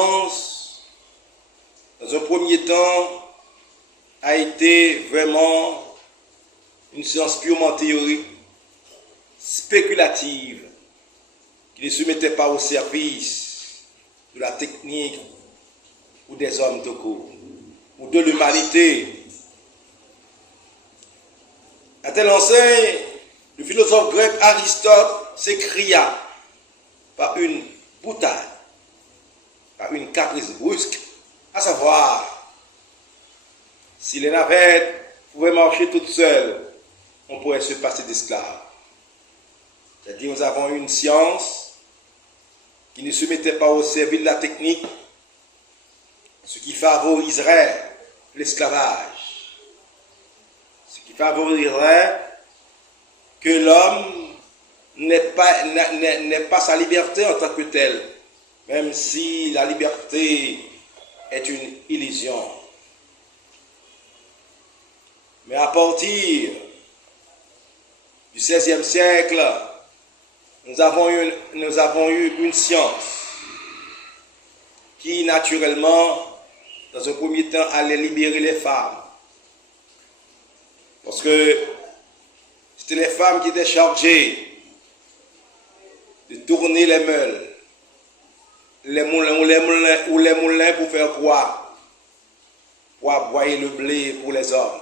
science, dans un premier temps, a été vraiment une science purement théorique, spéculative, qui ne se mettait pas au service de la technique ou des hommes de cour, ou de l'humanité. À telle enseigne, le philosophe grec Aristote s'écria par une boutade, par une caprice brusque, à savoir, si les navettes pouvaient marcher toutes seules, on pourrait se passer d'esclaves. C'est-à-dire, nous avons une science qui ne se mettait pas au service de la technique, ce qui favoriserait l'esclavage, ce qui favoriserait que l'homme n'ait pas sa liberté en tant que telle, même si la liberté est une illusion. Mais à partir du XVIe siècle, nous avons eu une science qui, naturellement, dans un premier temps, allait libérer les femmes. Parce que c'était les femmes qui étaient chargées de tourner les meules, les moulins pour faire quoi? Pour aboyer le blé pour les hommes.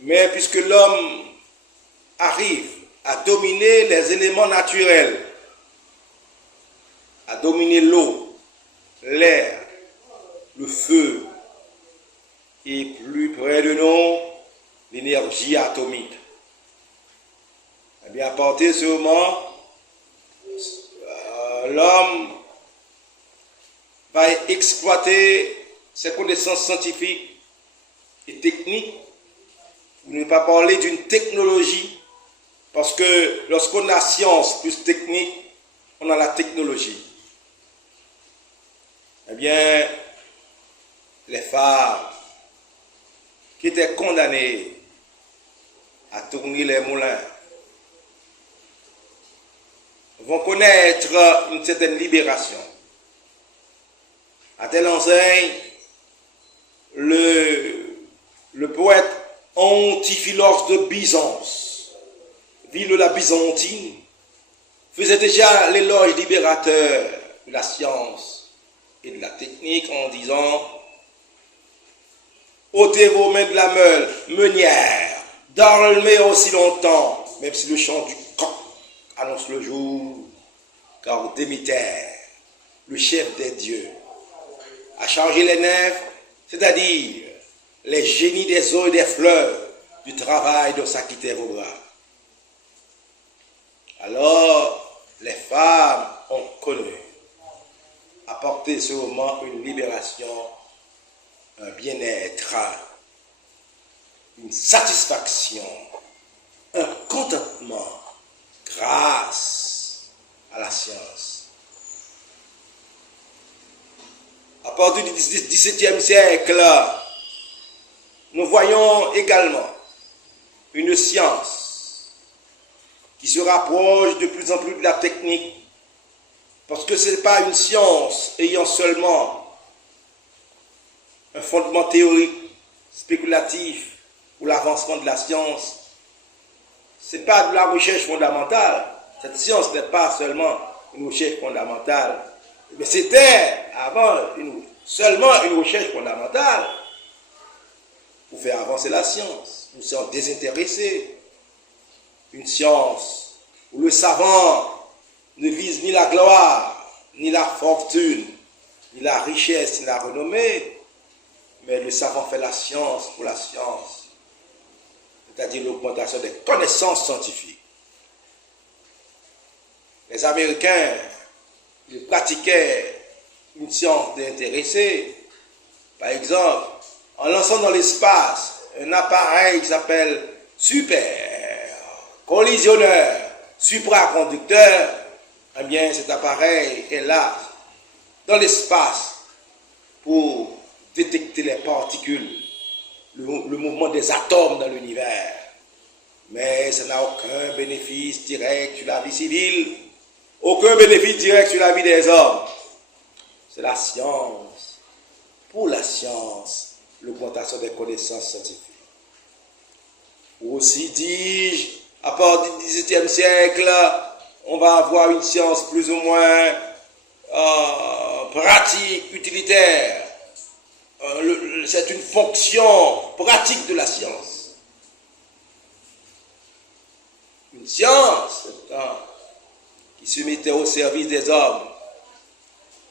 Mais puisque l'homme arrive à dominer les éléments naturels, à dominer l'eau, l'air, le feu, et plus près de nous, l'énergie atomique. Eh bien, à partir de ce moment, l'homme va exploiter ses connaissances scientifiques et techniques, pour ne pas parler d'une technologie, parce que lorsqu'on a science plus technique, on a la technologie. Eh bien, les femmes qui étaient condamnées à tourner les moulins vont connaître une certaine libération. À telle enseigne, le poète Antiphilos de Byzance, ville de la Byzantine, faisait déjà l'éloge libérateur de la science et de la technique en disant: ôtez vos mains de la meule, meunière, dormez aussi longtemps, même si le chant du coq annonce le jour, car Déméter, le chef des dieux, a chargé les nymphes, c'est-à-dire les génies des eaux et des fleurs, du travail dont s'acquittaient vos bras. Alors, les femmes ont connu, à partir de ce moment, une libération, un bien-être, une satisfaction, un contentement grâce à la science. À partir du XVIIe siècle, nous voyons également une science qui se rapproche de plus en plus de la technique, parce que ce n'est pas une science ayant seulement un fondement théorique, spéculatif, ou l'avancement de la science. Ce n'est pas de la recherche fondamentale. Cette science n'est pas seulement une recherche fondamentale, mais c'était avant seulement une recherche fondamentale pour faire avancer la science, une science désintéressée, une science où le savant ne vise ni la gloire, ni la fortune, ni la richesse, ni la renommée, mais le savant fait la science pour la science, c'est-à-dire l'augmentation des connaissances scientifiques. Les Américains, ils pratiquaient une science désintéressée, par exemple, en lançant dans l'espace un appareil qui s'appelle super collisionneur, supraconducteur. Eh bien, cet appareil est là, dans l'espace, pour détecter les particules, le mouvement des atomes dans l'univers. Mais ça n'a aucun bénéfice direct sur la vie civile, aucun bénéfice direct sur la vie des hommes. C'est la science. Pour la science, l'augmentation des connaissances scientifiques. Aussi dis-je, à partir du XVIIe siècle, on va avoir une science plus ou moins pratique, utilitaire. C'est une fonction pratique de la science. Une science qui se mettait au service des hommes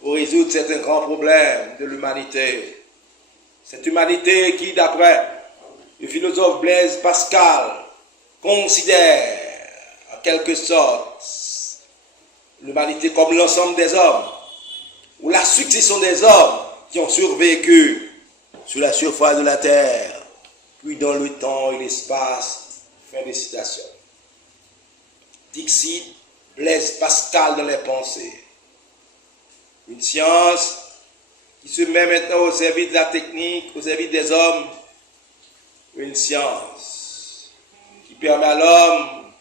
pour résoudre certains grands problèmes de l'humanité. Cette humanité qui, d'après le philosophe Blaise Pascal, considère en quelque sorte l'humanité comme l'ensemble des hommes, ou la succession des hommes qui ont survécu sur la surface de la terre, puis dans le temps et l'espace. Fin de citation. Dixit Blaise Pascal dans les pensées. Une science qui se met maintenant au service de la technique, au service des hommes. Une science qui permet à l'homme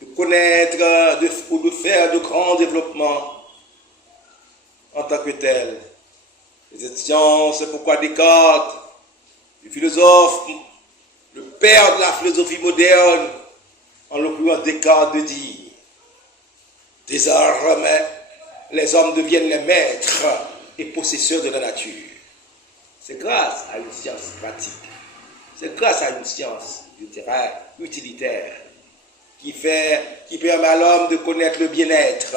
de connaître ou de faire de grands développements en tant que tel. Et cette science, c'est pourquoi Descartes, le philosophe, le père de la philosophie moderne, en l'occurrence Descartes, de dire désormais, les hommes deviennent les maîtres et possesseurs de la nature. C'est grâce à une science pratique. C'est grâce à une science utilitaire qui permet à l'homme de connaître le bien-être,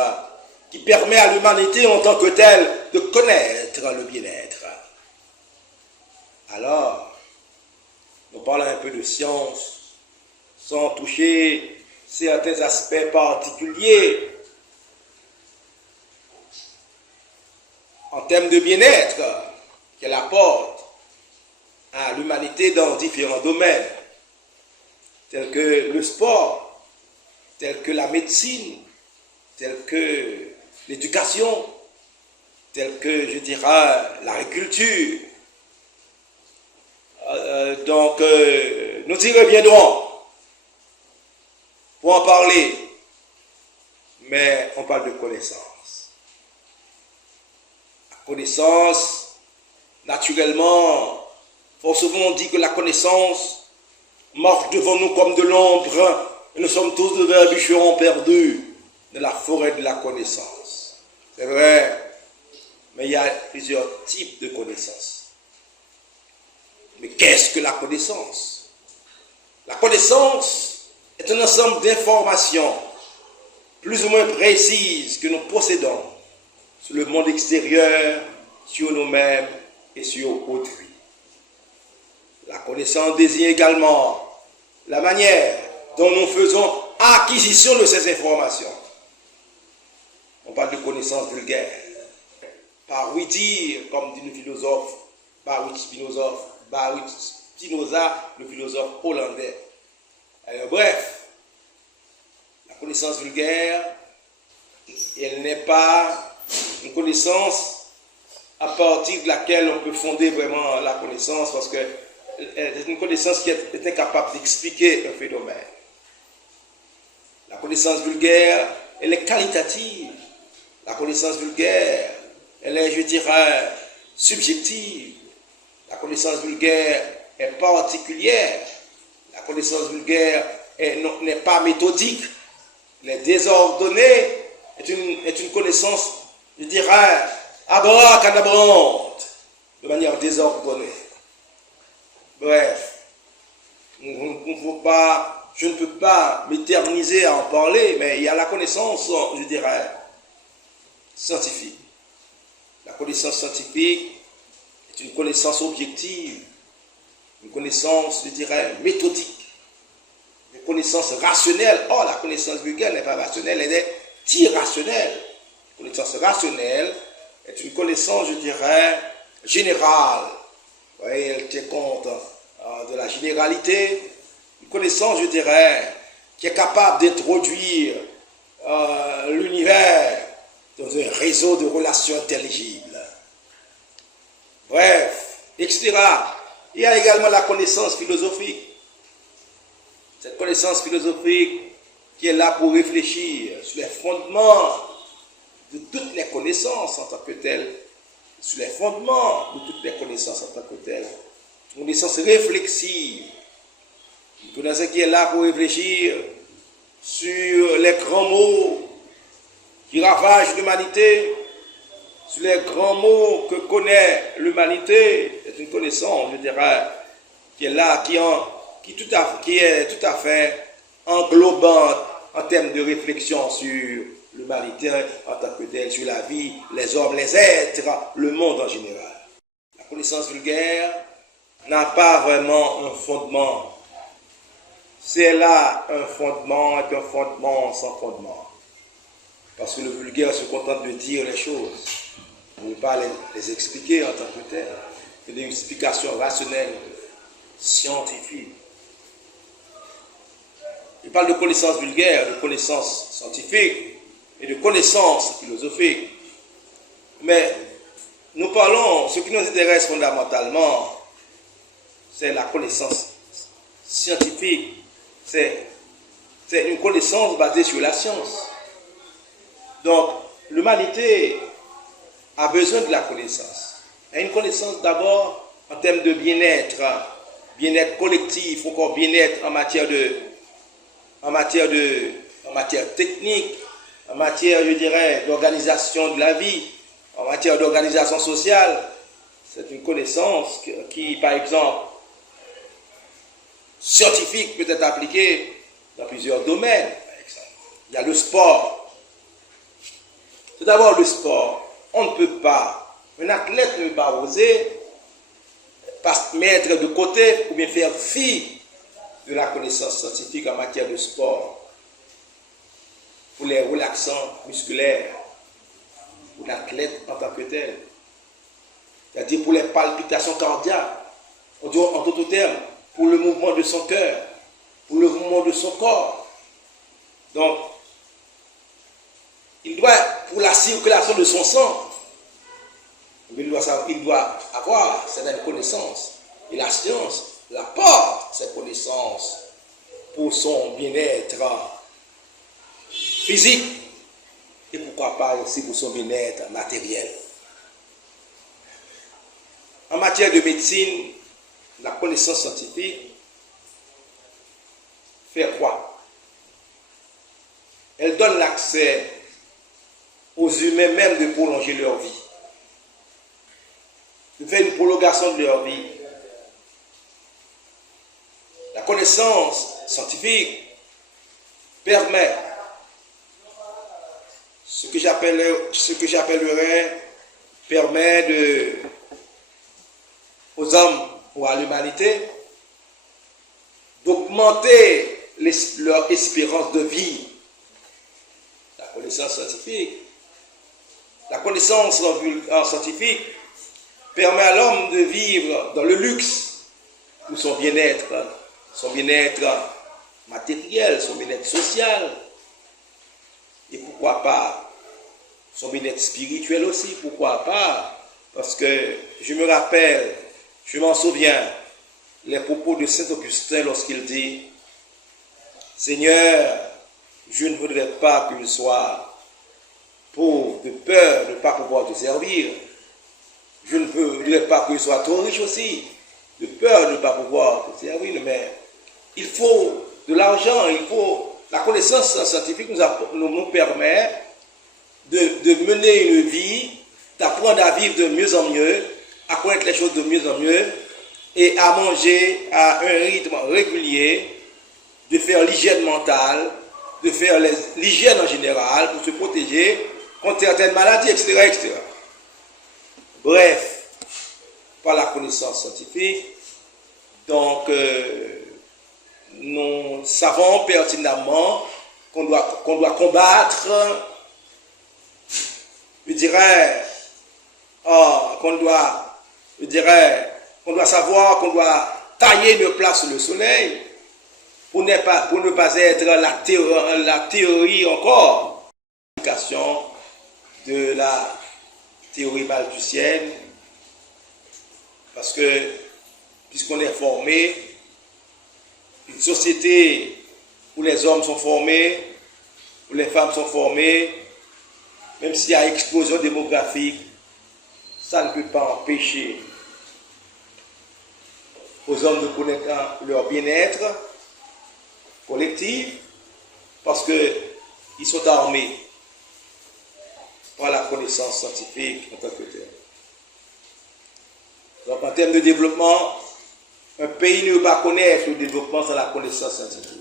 qui permet à l'humanité en tant que telle de connaître le bien-être. Alors, nous parlons un peu de science sans toucher certains aspects particuliers en termes de bien-être qu'elle apporte à l'humanité dans différents domaines, tels que le sport, tels que la médecine, tels que l'éducation, tels que, je dirais, l'agriculture. Donc, nous y reviendrons pour en parler, mais on parle de connaissance. La connaissance, naturellement, fort souvent on dit que la connaissance marche devant nous comme de l'ombre, et nous sommes tous de bûcherons perdus de la forêt de la connaissance. C'est vrai, mais il y a plusieurs types de connaissances. Mais qu'est-ce que la connaissance? La connaissance est un ensemble d'informations plus ou moins précises que nous possédons sur le monde extérieur, sur nous-mêmes et sur autrui. La connaissance désigne également la manière dont nous faisons acquisition de ces informations. On parle de connaissance vulgaire. Par oui dire, comme dit le philosophe Baruch Spinoza, le philosophe hollandais. Alors, bref, la connaissance vulgaire, elle n'est pas une connaissance à partir de laquelle on peut fonder vraiment la connaissance, parce que c'est une connaissance qui est incapable d'expliquer un phénomène. La connaissance vulgaire, elle est qualitative. La connaissance vulgaire, elle est, je dirais, subjective. La connaissance vulgaire est particulière. La connaissance vulgaire n'est pas méthodique. Elle est désordonnée. Est une connaissance, je dirais, abracadabrante, de manière désordonnée. Bref, je ne peux pas m'éterniser à en parler, mais il y a la connaissance, je dirais, scientifique. La connaissance scientifique est une connaissance objective, une connaissance, je dirais, méthodique, une connaissance rationnelle. Or, la connaissance vulgaire n'est pas rationnelle, elle est irrationnelle. La connaissance rationnelle est une connaissance, je dirais, générale. Vous voyez, elle tient compte de la généralité. Une connaissance, je dirais, qui est capable d'introduire l'univers dans un réseau de relations intelligibles. Bref, etc. Il y a également la connaissance philosophique. Cette connaissance philosophique qui est là pour réfléchir sur les fondements de toutes les connaissances en tant que telles, sur les fondements de toutes les connaissances en tant que telles, une connaissance réflexive, une connaissance qui est là pour réfléchir sur les grands maux qui ravagent l'humanité, sur les grands maux que connaît l'humanité. C'est une connaissance, je dirais, qui est là, qui est tout à fait englobante en termes de réflexion sur l'humanité en tant que telle, sur la vie, les hommes, les êtres, le monde en général. La connaissance vulgaire n'a pas vraiment un fondement. C'est là un fondement et un fondement sans fondement. Parce que le vulgaire se contente de dire les choses, ne pas les expliquer en tant que telles. C'est des explications rationnelles, scientifiques. Il parle de connaissances vulgaires, de connaissances scientifiques et de connaissances philosophiques. Mais nous parlons, ce qui nous intéresse fondamentalement, c'est la connaissance scientifique. C'est une connaissance basée sur la science. Donc, l'humanité a besoin de la connaissance. Et une connaissance d'abord en termes de bien-être collectif, encore bien-être en matière technique, en matière, je dirais, d'organisation de la vie, en matière d'organisation sociale. C'est une connaissance qui, par exemple, scientifique peut être appliquée dans plusieurs domaines. Par exemple. Il y a le sport. Tout d'abord, le sport. On ne peut pas, un athlète ne peut pas oser mettre de côté ou bien faire fi de la connaissance scientifique en matière de sport. Pour les relaxants musculaires, pour l'athlète en tant que tel. C'est-à-dire pour les palpitations cardiaques, en d'autres termes, pour le mouvement de son cœur, pour le mouvement de son corps. Donc, il doit, pour la circulation de son sang, il doit avoir certaines connaissances. Et la science apporte ces connaissances pour son bien-être physique et pourquoi pas aussi pour son bien-être matériel. En matière de médecine, la connaissance scientifique fait quoi? Elle donne l'accès aux humains même de prolonger leur vie, de faire une prolongation de leur vie. La connaissance scientifique permet ce que j'appellerais permet aux hommes ou à l'humanité d'augmenter leur espérance de vie. La connaissance scientifique. La connaissance scientifique permet à l'homme de vivre dans le luxe pour son bien-être matériel, son bien-être social, et pourquoi pas son bien-être spirituel aussi, pourquoi pas, parce que je me rappelle, je m'en souviens, les propos de Saint Augustin lorsqu'il dit « Seigneur, je ne voudrais pas que je sois pauvre de peur de ne pas pouvoir te servir. Je ne voudrais pas que je sois trop riche aussi, de peur de ne pas pouvoir te servir. Mais il faut de l'argent, la connaissance scientifique nous permet de mener une vie, d'apprendre à vivre de mieux en mieux, à connaître les choses de mieux en mieux et à manger à un rythme régulier, de faire l'hygiène mentale, de faire l'hygiène en général pour se protéger contre certaines maladies, etc., etc. Bref, par la connaissance scientifique, donc nous savons pertinemment qu'on doit combattre, je dirais, qu'on doit savoir qu'on doit tailler une place sous le soleil pour ne pas être la théorie encore, l'application de la théorie malthusienne, parce que puisqu'on est formé, une société où où les hommes sont formés, où les femmes sont formées, même s'il y a explosion démographique, ça ne peut pas empêcher aux hommes de connaître leur bien-être collectif, parce qu'ils sont armés par la connaissance scientifique en tant que tel. Donc en termes de développement, un pays ne peut pas connaître le développement sans la connaissance scientifique.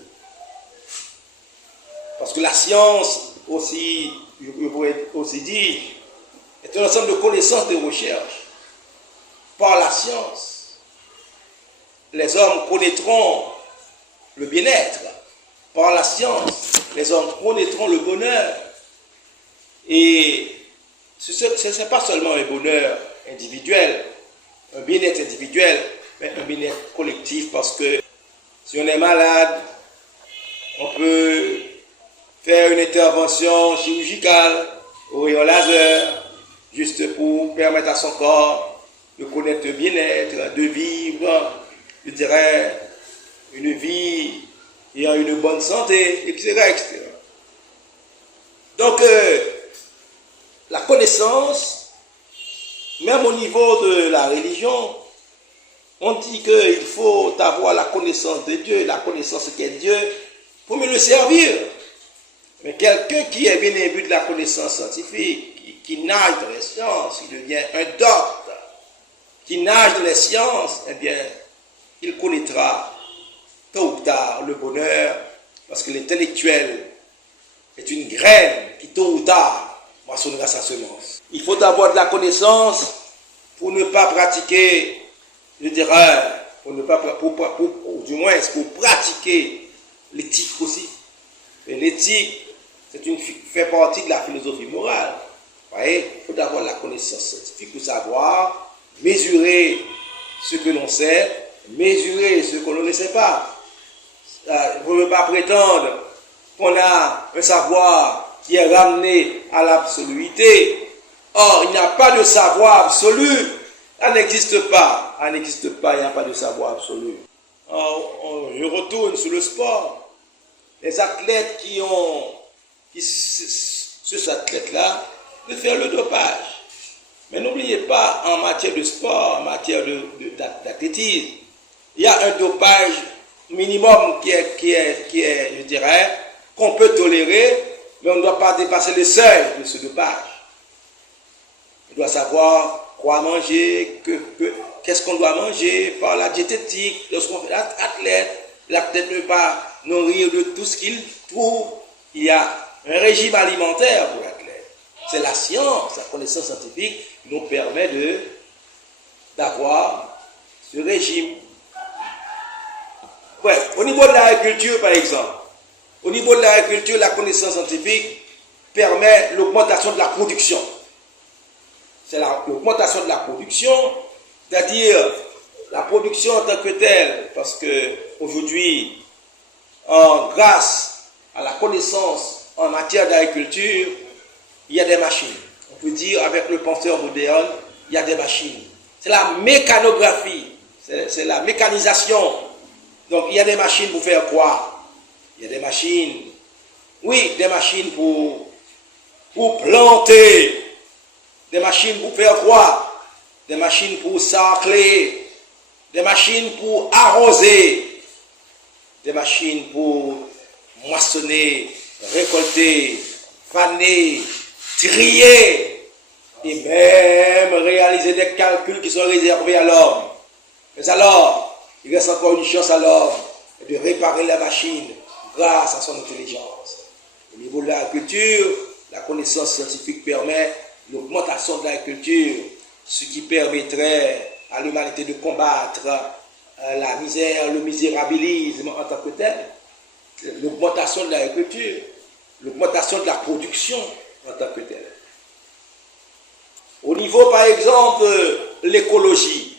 Parce que la science, aussi, je pourrais aussi dire, est un ensemble de connaissances de recherche. Par la science, les hommes connaîtront le bien-être. Par la science, les hommes connaîtront le bonheur. Et ce n'est pas seulement un bonheur individuel, un bien-être individuel, mais un bien-être collectif, parce que si on est malade, on peut faire une intervention chirurgicale au rayon laser, juste pour permettre à son corps de connaître le bien-être, de vivre, je dirais, une vie ayant une bonne santé, etc. etc. Donc, la connaissance, même au niveau de la religion, on dit qu'il faut avoir la connaissance de Dieu, la connaissance qu'est Dieu, pour mieux le servir. Mais quelqu'un qui est bien imbu de la connaissance scientifique, qui nage dans les sciences, qui devient un docte, qui nage dans les sciences, eh bien, il connaîtra tôt ou tard le bonheur, parce que l'intellectuel est une graine qui tôt ou tard moissonnera sa semence. Il faut avoir de la connaissance pour ne pas pratiquer, je dirais, du moins pour pratiquer l'éthique aussi. Et l'éthique, fait partie de la philosophie morale. Vous voyez, il faut avoir la connaissance scientifique pour savoir mesurer ce que l'on sait, mesurer ce que l'on ne sait pas. Vous ne pouvez pas prétendre qu'on a un savoir qui est ramené à l'absoluité. Or, il n'y a pas de savoir absolu. Ça n'existe pas. Ça n'existe pas, il n'y a pas de savoir absolu. Or, je retourne sur le sport. Les athlètes ces athlètes-là, de faire le dopage. Mais n'oubliez pas, en matière de sport, en matière d'athlétisme, il y a un dopage minimum qui est, je dirais, qu'on peut tolérer, mais on ne doit pas dépasser le seuil de ce dopage. On doit savoir quoi manger, qu'est-ce qu'on doit manger par la diététique, lorsqu'on fait l'athlète ne peut pas nourrir de tout ce qu'il trouve. Il y a un régime alimentaire pour l'athlète. C'est la science, la connaissance scientifique qui nous permet d'avoir ce régime. Ouais, au niveau de l'agriculture, par exemple, au niveau de l'agriculture, la connaissance scientifique permet l'augmentation de la production. C'est l'augmentation de la production, c'est-à-dire la production en tant que telle, parce que aujourd'hui, grâce à la connaissance en matière d'agriculture, il y a des machines. On peut dire avec le penseur moderne, il y a des machines. C'est la mécanographie, c'est la mécanisation. Donc il y a des machines pour faire quoi? Il y a des machines, oui, des machines pour planter. Des machines pour faire quoi? Des machines pour sarcler, des machines pour arroser, des machines pour moissonner, récolter, faner, trier, et même réaliser des calculs qui sont réservés à l'homme. Mais alors, il reste encore une chance à l'homme de réparer la machine grâce à son intelligence. Au niveau de l'agriculture, la connaissance scientifique permet l'augmentation de l'agriculture, ce qui permettrait à l'humanité de combattre la misère, le misérabilisme en tant que tel. L'augmentation de l'agriculture, l'augmentation de la production en tant que tel. Au niveau, par exemple, de l'écologie,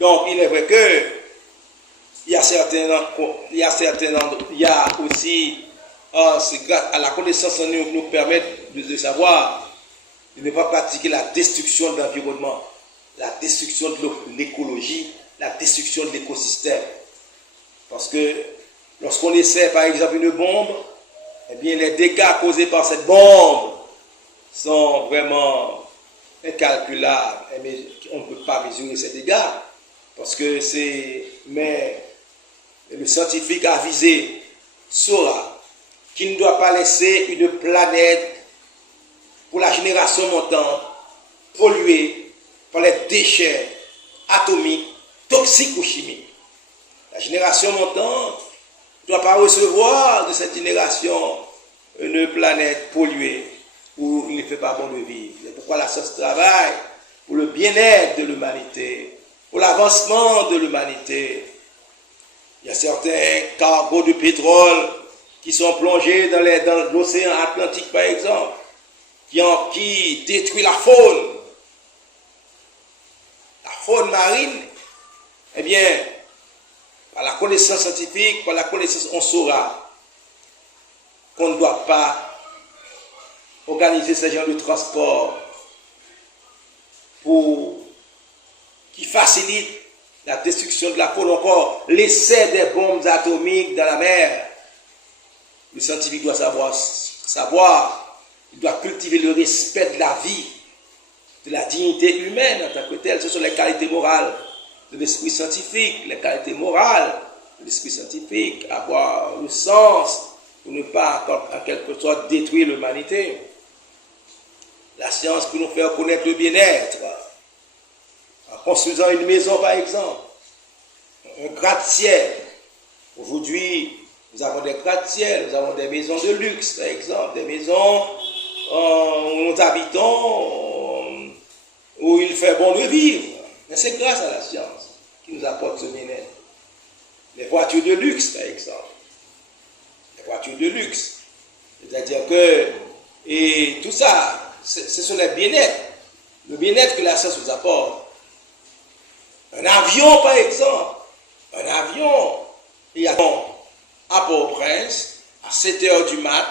donc il est vrai que il y a aussi, à la connaissance nous permet de savoir de ne pas pratiquer la destruction de l'environnement, la destruction de l'écologie, la destruction de l'écosystème. Parce que Lorsqu'on essaie par exemple une bombe, eh bien les dégâts causés par cette bombe sont vraiment incalculables. On ne peut pas mesurer ces dégâts parce que mais le scientifique avisé saura qu'il ne doit pas laisser une planète pour la génération montante polluée par les déchets atomiques, toxiques ou chimiques. La génération montante ne doit pas recevoir de cette génération une planète polluée où il ne fait pas bon de vivre. C'est pourquoi la science travaille pour le bien-être de l'humanité, pour l'avancement de l'humanité. Il y a certains cargos de pétrole qui sont plongés dans l'océan Atlantique, par exemple, qui détruit la faune marine. Eh bien, par la connaissance scientifique, par la connaissance, on saura qu'on ne doit pas organiser ce genre de transport qui facilite la destruction de la faune, encore l'essai des bombes atomiques dans la mer. Le scientifique doit savoir, il doit cultiver le respect de la vie, de la dignité humaine en tant que telle. Ce sont les qualités morales de l'esprit scientifique, les qualités morales de l'esprit scientifique, avoir le sens pour ne pas en quelque sorte détruire l'humanité. La science pour nous faire connaître le bien-être, en construisant une maison par exemple, un gratte-ciel. Aujourd'hui, nous avons des gratte-ciels, nous avons des maisons de luxe par exemple, des maisons où nous habitons, où il fait bon de vivre. Mais c'est grâce à la science qui nous apporte ce bien-être. Les voitures de luxe par exemple, les voitures de luxe, c'est-à-dire que, et tout ça, ce sont les bien-être, le bien-être que la science nous apporte. Un avion, par exemple, un avion, il y a à Port-au-Prince, à 7 h du mat,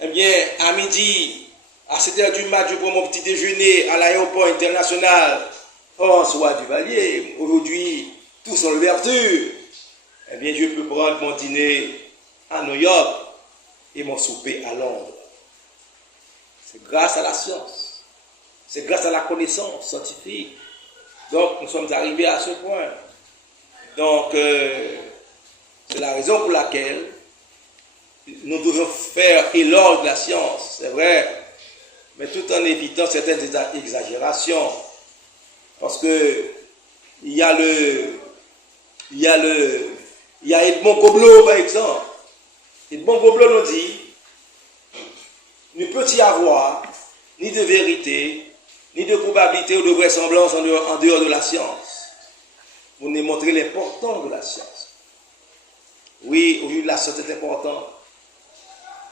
eh bien, à midi, à 7 h du mat, je prends mon petit déjeuner à l'aéroport international François-Duvalier. Aujourd'hui, tous sont l'ouverture. Eh bien, je peux prendre mon dîner à New York et mon souper à Londres. C'est grâce à la science. C'est grâce à la connaissance scientifique. Donc, nous sommes arrivés à ce point. Donc, c'est la raison pour laquelle nous devons faire éloge de la science, c'est vrai, mais tout en évitant certaines exagérations. Parce que il y a Edmond Goblet, par exemple. Edmond Goblet nous dit, ne peut y avoir ni de vérité, ni de probabilité ou de vraisemblance en dehors de la science. Vous nous montrez l'importance de la science. Oui, aujourd'hui, la science est importante.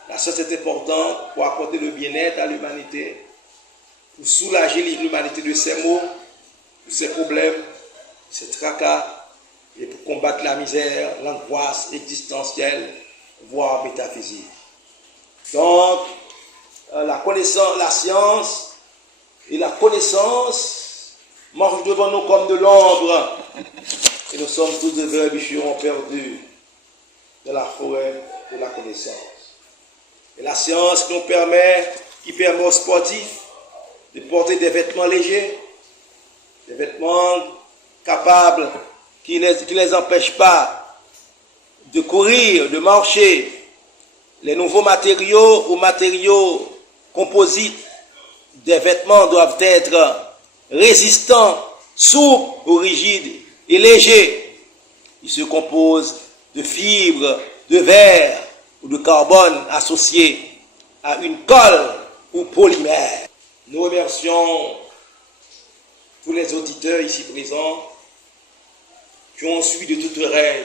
La science est importante pour apporter le bien-être à l'humanité, pour soulager l'humanité de ses maux, de ses problèmes, de ses tracas, et pour combattre la misère, l'angoisse existentielle, voire métaphysique. Donc, la connaissance, la science et la connaissance marchent devant nous comme de l'ombre, et nous sommes tous des vrais bûcherons perdus dans la forêt de la connaissance. Et la science qui permet aux sportifs de porter des vêtements légers, des vêtements capables, qui ne les empêchent pas de courir, de marcher. Les nouveaux matériaux ou matériaux composites des vêtements doivent être résistants, souples ou rigides et légers. Ils se composent de fibres, de verre ou de carbone associés à une colle ou polymère. Nous remercions tous les auditeurs ici présents qui ont suivi de toute oreille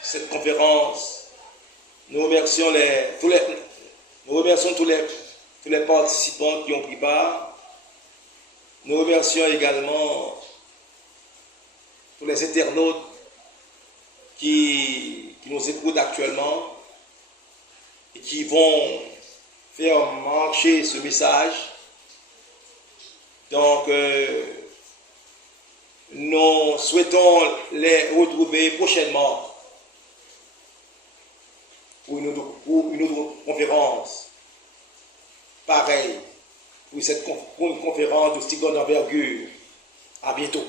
cette conférence. Nous remercions tous les participants qui ont pris part. Nous remercions également tous les internautes qui nous écoutent actuellement et qui vont faire marcher ce message. Donc, nous souhaitons les retrouver prochainement pour une autre conférence. Pareil, pour une conférence de si grande envergure. À bientôt.